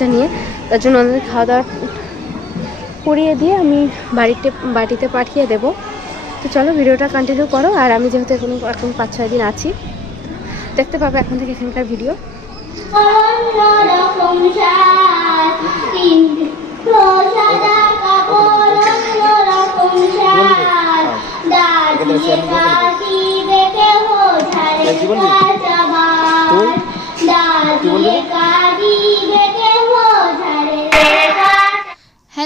বাচ্চা নিয়ে, তার জন্য ওনাদের খাওয়া দাওয়া করিয়ে দিয়ে আমি বাড়িতে বাড়িতে পাঠিয়ে দেব। তো চলো ভিডিওটা কন্টিনিউ করো, আর আমি যেহেতু এখন এখন পাঁচ ছয় দিন আছি, দেখতে পাবে এখন থেকে এখানকার ভিডিও। অন্যরকম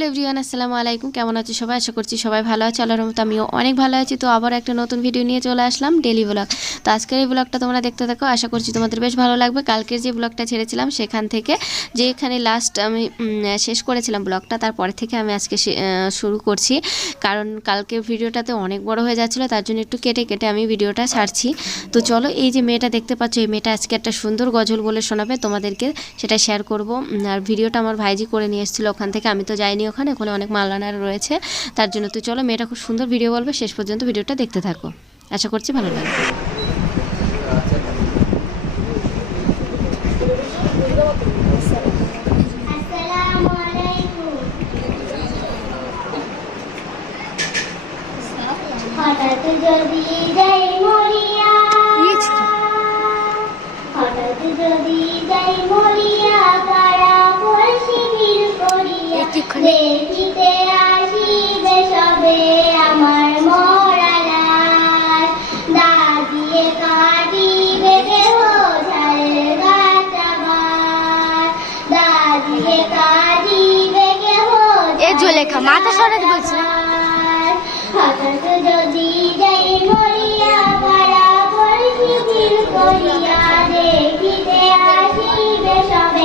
হ্যালো এভরিওয়ান, আসসালামু আলাইকুম। কেমন আছো সবাই? আশা করছি সবাই ভালো আছে। আল্লাহর রহমতে আমিও অনেক ভালো আছি। তো আবার একটা নতুন ভিডিও নিয়ে চলে আসলাম ডেলি ব্লগ তো আজকের এই ব্লগটা তোমরা দেখতে থাকো। আশা করছি তোমাদের বেশ ভালো লাগবে। কালকের যে ব্লগটা ছেড়েছিলাম, সেখান থেকে যে এখানে লাস্ট আমি শেষ করেছিলাম ব্লগটা তারপরে থেকে আমি আজকে শুরু করছি। কারণ কালকে ভিডিওটাতে অনেক বড় হয়ে যাচ্ছিল, তার জন্য একটু কেটে কেটে আমি ভিডিওটা ছাড়ছি। তো চলো, এই যে মেয়েটা দেখতে পাচ্ছ, এই মেয়েটা আজকে একটা সুন্দর গজল বলে শোনাবে। তোমাদেরকে সেটা শেয়ার করব। আর ভিডিওটা আমার ভাইজি করে নিয়ে এসেছিল ওখান থেকে, আমি তো যাইনি ওখানে ওখানে অনেক মালানার রয়েছে। তার জন্য তুই চলো মেয়েটা খুব সুন্দর ভিডিও বলবে। শেষ পর্যন্ত ভিডিওটা দেখতে থাকো। আশা করছি ভালো লাগবে। হঠাৎ যদি যাই মরিয়া হঠাৎ যদি যাই মরিয়া দেখিতে আসিবে সবে আমার মরা লাশ দাদিয়ে কাটিবে কেহ ঝাড়ের গাছাবার দাদিয়ে কাটিবে কেহ এ জুলেখা, মাথা সরাতে বলছি। হঠাৎ যদি যাই মরিয়া পাড়া পড়শি করিয়া দেখিতে আসিবে সবে।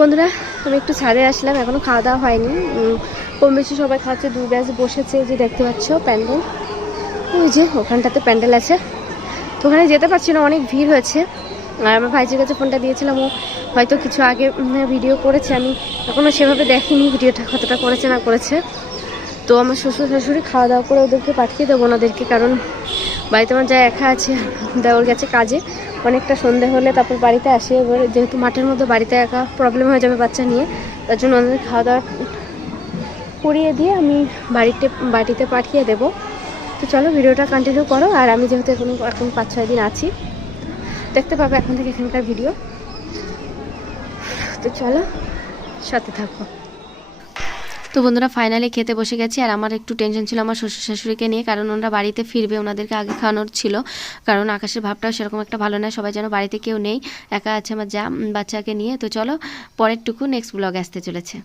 বন্ধুরা, আমি একটু ছাদে আসলাম, এখনও খাওয়া দাওয়া হয়নি। কম বেশি সবাই খাচ্ছে, দু ব্যাচ বসেছে যে দেখতে পাচ্ছ প্যান্ডেল। ওই যে, ওখানটাতে প্যান্ডেল আছে। তো ওখানে যেতে পারছি না, অনেক ভিড় হয়েছে। আর আমার ভাইজির কাছে ফোনটা দিয়েছিলাম, ও হয়তো কিছু আগে ভিডিও করেছে, আমি এখনও সেভাবে দেখিনি ভিডিওটা, কতটা করেছে, না করেছে। তো আমার শ্বশুর শাশুড়ি খাওয়া দাওয়া করে ওদেরকে পাঠিয়ে দেবো ওনাদেরকে কারণ বাড়িতে আমার যা একা আছে দেওয়ার গেছে কাজে। অনেকটা সন্ধে হলে তারপর বাড়িতে আসে, এবার যেহেতু মাঠের মধ্যে বাড়িতে একা প্রবলেম হয়ে যাবে বাচ্চা নিয়ে, তার জন্য ওনাদের খাওয়া দাওয়া করিয়ে দিয়ে আমি বাড়িতে বাড়িতে পাঠিয়ে দেব। তো চলো ভিডিওটা কন্টিনিউ করো, আর আমি যেহেতু এখন এখন পাঁচ, ছয় দিন আছি, দেখতে পাবে এখন থেকে এখানকার ভিডিও তো চলো, সাথে থাকো। তো বন্ধুরা ফাইনালি খেতে বসে গেছি আর আমার একটু টেনশন ছিল আমার শ্বশুর শাশুড়িকে নিয়ে, কারণ ওনারা বাড়িতে ফিরবে, ওনাদেরকে আগে খাওয়ানোর ছিল। কারণ আকাশের ভাবটাও সেরকম একটা ভালো নয়, সবাই যেন বাড়িতে কেউ নেই, একা আছে আমার যা বাচ্চাকে নিয়ে। তো চলো পরের টুকু নেক্সট ব্লগ আসতে চলেছে।